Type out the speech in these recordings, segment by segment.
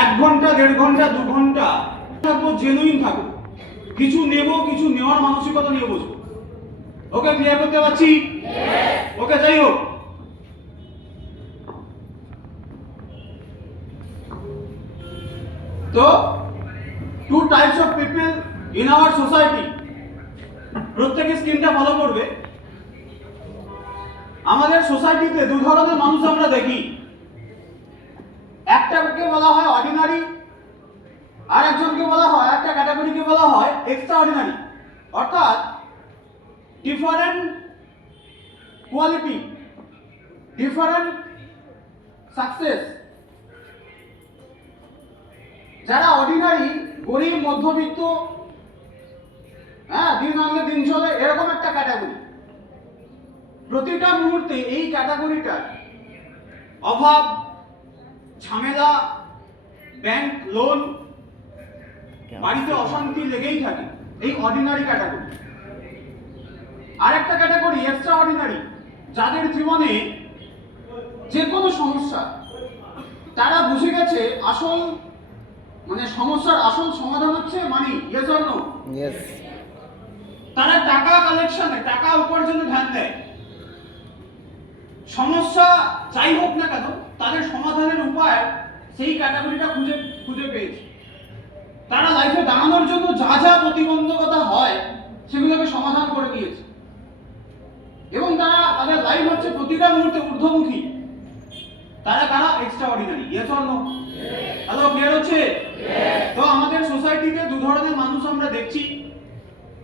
1 ঘন্টা 1.5 ঘন্টা 2 ঘন্টা থাকবো, জেনুইন থাকবো, কিছু নেব, কিছু নেওয়ার মানসিকতা নিয়ে বসবো। ওকে, ক্লিয়ার করতে পারছি? ওকে, যাই হোক, তো 2 types of people in our society. প্রত্যেকে স্ক্রিনটা ফলো করবে। আমাদের সোসাইটিতে 2 ধরনের মানুষ আমরা দেখি। একটাকে বলা হয় অর্ডিনারি, আর একজনকে বলা হয়, একটা ক্যাটাগরিকে বলা হয় এক্সট্রা অর্ডিনারি, অর্থাৎ ডিফারেন্ট কোয়ালিটি, ডিফারেন্ট সাকসেস। যারা অর্ডিনারি, গরিব মধ্যবিত্ত, দিন আনলে দিন চলে, এরকম একটা ক্যাটাগরি। প্রতিটা মুহূর্তে এই ক্যাটাগরিটার অভাব, ঝামেলা, ব্যাংক লোন, বাড়িতে অশান্তি লেগেই থাকে, এই অর্ডিনারি ক্যাটাগরি। আরেকটা ক্যাটাগরি এক্সট্রা অর্ডিনারি, যাদের জীবনে যে কোনো সমস্যা, তারা বুঝে গেছে আসল সমস্যার আসল সমাধান হচ্ছে money. Yes or no? Yes. তারা টাকা কালেকশনে, টাকা উপার্জনে ধ্যান দেয়। সমস্যা যাই হোক না কেন, তাদের সমাধানের উপায় সেই ক্যাটাগরিটা খুঁজে পেয়েছে। তারা লাইফে দাঁড়ানোর জন্য যা যা প্রতিবন্ধকতা হয় সেগুলোকে সমাধান করে দিয়েছে, এবং তাদের লাইফ হচ্ছে প্রতিটা মুহূর্তে ঊর্ধ্বমুখী। তারা কারা? Extraordinary. Yes or no? Hello, clear হচ্ছে? তো আমাদের সোসাইটিতে 2 ধরনের মানুষ আমরা দেখছি।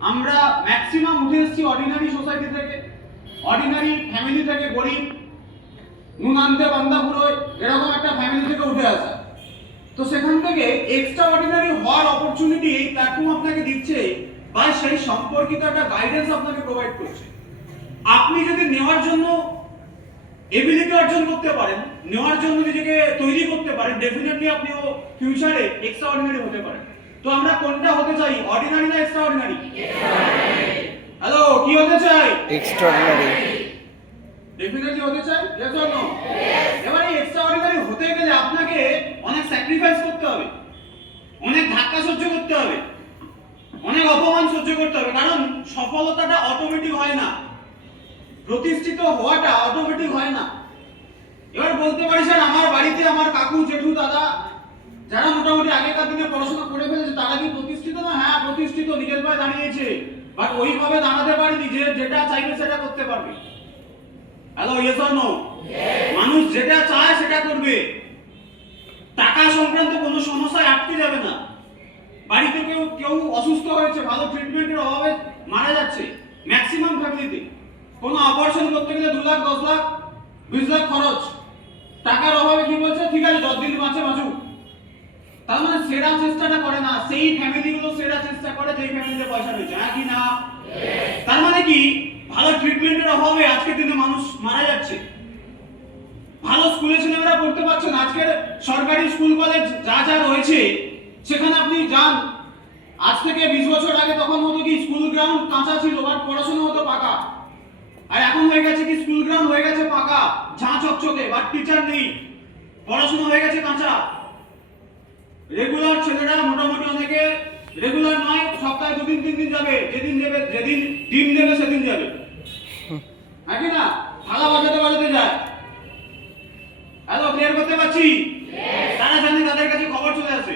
আমরা ম্যাক্সিমাম উঠে এসেছি অর্ডিনারি সোসাইটি থেকে, অর্ডিনারি ফ্যামিলি থেকে, গরিব নুন আনতে বান্দা পুরো এরকম একটা ফ্যামিলি থেকে উঠে আসা। তো সেখান থেকে এক্সট্রা অর্ডিনারি হওয়ার অপরচুনিটি এই প্ল্যাটফর্ম আপনাকে দিচ্ছে, বা সেই সম্পর্কিত একটা গাইডেন্স আপনাকে প্রোভাইড করছে। আপনি যদি নেওয়ার জন্য এবিলিটি অর্জন করতে পারেন, নেওয়ার জন্য নিজেকে তৈরি করতে পারেন, ডেফিনেটলি আপনিও ফিউচারে এক্সট্রা অর্ডিনারি হতে পারেন। তো আমরা কোনটা হতে চাই, অর্ডিনারি না এক্সট্রা অর্ডিনারি? হ্যালো, কি হতে চাই? Extra ordinary. ডেফিনেটলি হতে চাই। Yes or no? এবারে এক্সট্রা অর্ডিনারি হতে গেলে আপনাকে অনেক স্যাক্রিফাইস করতে হবে, অনেক ধাক্কা সহ্য করতে হবে, অনেক অপমান সহ্য করতে হবে। কারণ সফলতাটা অটোমেটিক হয় না, প্রতিষ্ঠিত হওয়াটা অটোমেটিক হয় না। এবার বলতে পারি স্যার, আমার বাড়িতে আমার কাকু, জেঠু, দাদা যারা মোটামুটি আগেকার দিনে পড়াশোনা করে ফেলেছে, তারা কি প্রতিষ্ঠিত না? হ্যাঁ, প্রতিষ্ঠিত, নিজের পায়ে দাঁড়িয়েছে, বাট ওইভাবে দাঁড়াতে পারেনি যে যেটা চাইবে সেটা করতে পারবে। Hello, yes or no? মানুষ যেটা চায় সেটা করবে। টাকা সংক্রান্ত কোনো সমস্যায় আটকে যাবে না। বাড়িতে কেউ অসুস্থ হয়েছে, ভালো ট্রিটমেন্টের অভাবে মারা যাচ্ছে, ম্যাক্সিমাম ফ্যামিলিতে। কোনো অপারেশন করতে গেলে 2 লাখ, 10 লাখ, 20 লাখ খরচ। টাকার অভাবে কি বলছে, ঠিক আছে 10 দিন বাঁচুক। তার মানে সেরা চেষ্টাটা করে না, সেই ফ্যামিলিগুলো সেরা চেষ্টা করে যেই ফ্যামিলিতে পয়সা রয়েছে। হ্যাঁ কি না? তার মানে কি, ভালো ট্রিটমেন্টের অভাবে আজকের দিনে মানুষ মারা যাচ্ছে, ভালো স্কুলে ছেলেমেয়েরা পড়তে পারছে না। আজকের সরকারি স্কুল কলেজ যা যা রয়েছে, সেখানে আপনি যান, আজ থেকে 20 বছর আগে তখন হতো কি, স্কুল গ্রাউন্ড কাঁচা ছিল, বাট পড়াশোনা হতো পাকা। আর এখন হয়ে গেছে কি, স্কুল গ্রাউন্ড হয়ে গেছে পাকা, ঝাঁ চকচকে, বাট টিচার নেই, পড়াশোনা হয়ে গেছে কাঁচা। রেগুলার ছেলেরা মোটামুটি, অনেকে রেগুলার নয়, সপ্তাহে 2 দিন 3 দিন যাবে, যেদিন ডিম দেবে সেদিন যাবে। নাকি না? থালা বাজাতে যায়। হ্যালো, ক্লিয়ার করতে পারছি? তারা জানে, তাদের কাছে খবর চলে আসে।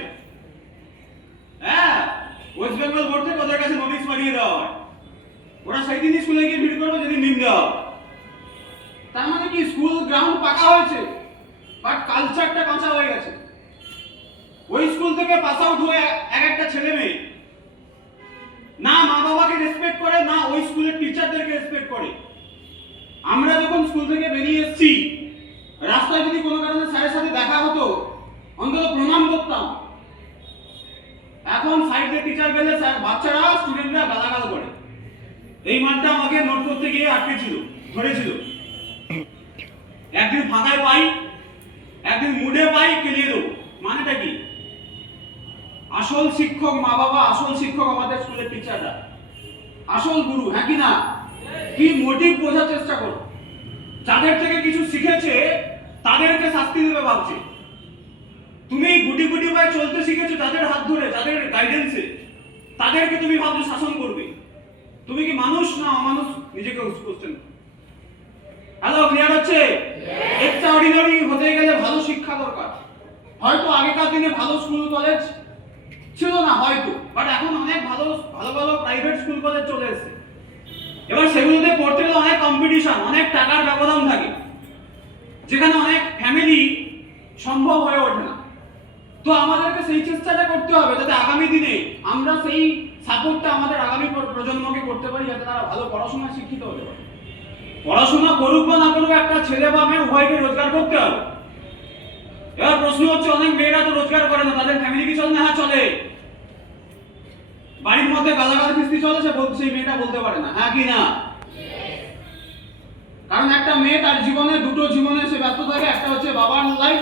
হ্যাঁ, ওয়েস্ট বেঙ্গল বোর্ড থেকে ওদের কাছে নোটিশ পাঠিয়ে দেওয়া হয়, ওরা সেই দিনই স্কুলে গিয়ে ভিড় করবে যেদিন ডিম দেওয়া হবে। তার মানে কি, স্কুল গ্রাউন্ড পাকা হয়েছে, বাট কালচারটা কাঁচা হয়ে গেছে। ওই স্কুল থেকে পাস আউট হয়ে একটা ছেলে মেয়ে না মা বাবাকে রেসপেক্ট করে, না ওই স্কুলের টিচারদেরকে রেসপেক্ট করে। আমরা যখন স্কুল থেকে বেরিয়ে এসেছি, রাস্তায় যদি কোনো কারণে স্যারের সাথে দেখা হতো, অন্তত প্রণাম করতাম। এখন সাইডে টিচার গেলে স্যার, বাচ্চারা, স্টুডেন্টরা গালাগাল করে। এই মানটা আমাকে নোট করতে গিয়ে ধরেছিল। একদিন ফাঁকায় পাই, একদিন মুডে পাই, কেলিয়ে দেবো। মানেটা কি? আসল শিক্ষক মা বাবা, আসল শিক্ষক আমাদের স্কুলের টিচাররা, আসল গুরু। হ্যাঁ কি না? কি মোটিভ বোঝার চেষ্টা করো। যাদের থেকে কিছু শিখেছে তাদেরকে শাস্তি দেবে ভাবছে, তুমি গুটি গুটি পায়ে চলতে শিখেছো তাদের হাত ধরে, তাদের গাইডেন্সে, তাদেরকে তুমি ভাবছো শাসন করবে। তুমি কি মানুষ না অমানুষ? নিজেকে কোশ্চেন। হ্যালো, ক্লিয়ার হচ্ছে? এক্সট্রা অর্ডিনারি হতে গেলে ভালো শিক্ষা দরকার। হয়তো আগেকার দিনে ভালো স্কুল কলেজ ছিল না হয়তো, বাট এখন অনেক ভালো ভালো ভালো প্রাইভেট স্কুল কলেজ চলে এসেছে। এবার সেগুলোতে পড়তে গেলে অনেক কম্পিটিশন, অনেক টাকার ব্যবধান থাকে, যেখানে অনেক ফ্যামিলি সম্ভব হয়ে ওঠে না। তো আমাদেরকে সেই চেষ্টাটা করতে হবে যাতে আগামী দিনে আমরা সেই সাপোর্টটা আমাদের আগামী প্রজন্মকে করতে পারি, যাতে তারা ভালো পড়াশোনা শিক্ষিত হতে পারে। পড়াশোনা করুক বা না করুক, একটা ছেলে বা মেয়ে উভয়কে রোজগার করতে হবে। এবার প্রশ্ন হচ্ছে, অনেক মেয়েরা তো রোজগার করে না, তাদের ফ্যামিলি কি চলে না? হ্যাঁ চলে। বাড়ির মধ্যে গালাগাল কিস্তি চলে, সেই মেয়েটা বলতে পারে না, হ্যাঁ কি না? কারণ একটা মেয়ে তার জীবনে দুটো জীবনে সে ব্যস্ত থাকে, একটা হচ্ছে বাবার লাইফ,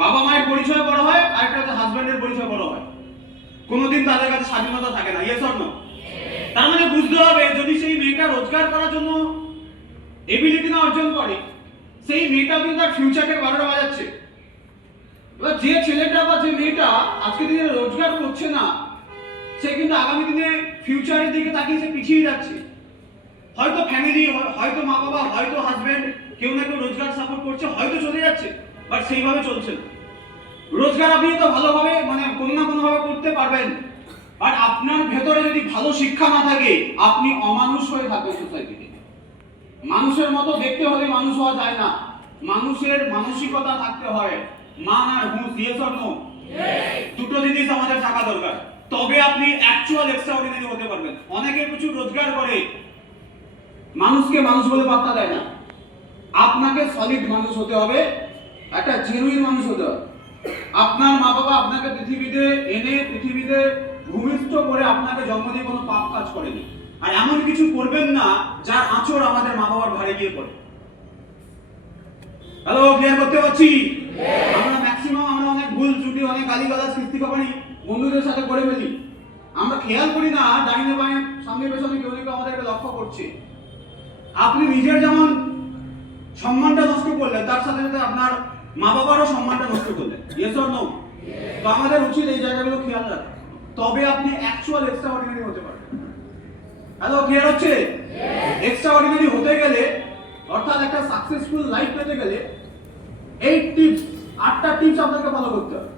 বাবা মায়ের পরিচয় বড় হয়, আর একটা হচ্ছে হাজবেন্ডের পরিচয় বড় হয়। কোনোদিন তাদের কাছে স্বাধীনতা থাকে না। Yes or no? তার মানে বুঝতে হবে, যদি সেই মেয়েটা রোজগার করার জন্য এবিলিটি না অর্জন করে, সেই মেয়েটা কিন্তু তার ফিউচারকে 12টা বাজাচ্ছে। এবার যে ছেলেটা বা যে মেয়েটা আজকে দিনে রোজগার করছে না, সে কিন্তু আগামী দিনে ফিউচারের দিকে তাকিয়ে সে পিছিয়ে যাচ্ছে। হয়তো ফ্যামিলি, হয়তো মা বাবা, হয়তো হাজবেন্ড, কেউ না কেউ রোজগার সাপোর্ট করছে, হয়তো চলে যাচ্ছে, বাট সেইভাবে চলছে না। রোজগার আপনি তো ভালোভাবে মানে কোনো না কোনো ভাবে করতে পারবেন, বাট আপনার ভেতরে যদি ভালো শিক্ষা না থাকে, আপনি অমানুষ হয়ে থাকবেন সোসাইটিতে। মানুষের মতো দেখতে হলে মানুষ হওয়া যায় না, মানুষের মানসিকতা থাকতে হয়। মান আর হুঁশ, ইয়েস অর নো? দুটো জিনিস আমাদের থাকা দরকার, তবে আপনি অ্যাকচুয়াল এক্সট্রাঅর্ডিনারি হতে পারবেন। অনেকে প্রচুর রোজগার করে, মানুষকে মানুষ বলে বার্তা দেয় না। আপনাকে সলিড মানুষ হতে হবে, একটা জেনুইন মানুষ হতে হবে। আপনার মা বাবা আপনাকে পৃথিবীতে এনে, পৃথিবীতে ভূমিষ্ঠ করে আপনাকে জন্ম দিয়ে কোনো পাপ কাজ করেনি, আর এমন কিছু করবেন না যার আঁচড় আমাদের মা বাবার ঘাড়ে গিয়ে পড়ে। হ্যালো, ক্লিয়ার করতে পারছি? আমরা ম্যাক্সিমাম আমরা অনেক ভুল ত্রুটি, অনেক গালিগালাজ, কীর্তি কপালি বন্ধুদের সাথে করে ফেলি। আমরা খেয়াল করি না ডাইনে বাঁয়ে সামনে পেছনে কেউ না কেউ আমাদেরকে লক্ষ্য করছে। আপনি নিজের যেমন সম্মানটা নষ্ট করলেন, তার সাথে সাথে আপনার মা বাবারও সম্মানটা নষ্ট করলেন। Yes or no? তো আমাদের উচিত এই জায়গাগুলো খেয়াল রাখা, তবে আপনি অ্যাকচুয়াল এক্সট্রাঅর্ডিনারি হতে পারবেন। হ্যালো, ক্লিয়ার হচ্ছে? এক্সট্রাঅর্ডিনারি হতে গেলে, অর্থাৎ একটা সাকসেসফুল লাইফ পেতে গেলে 8টা টিপস আপনাকে ফলো করতে হবে।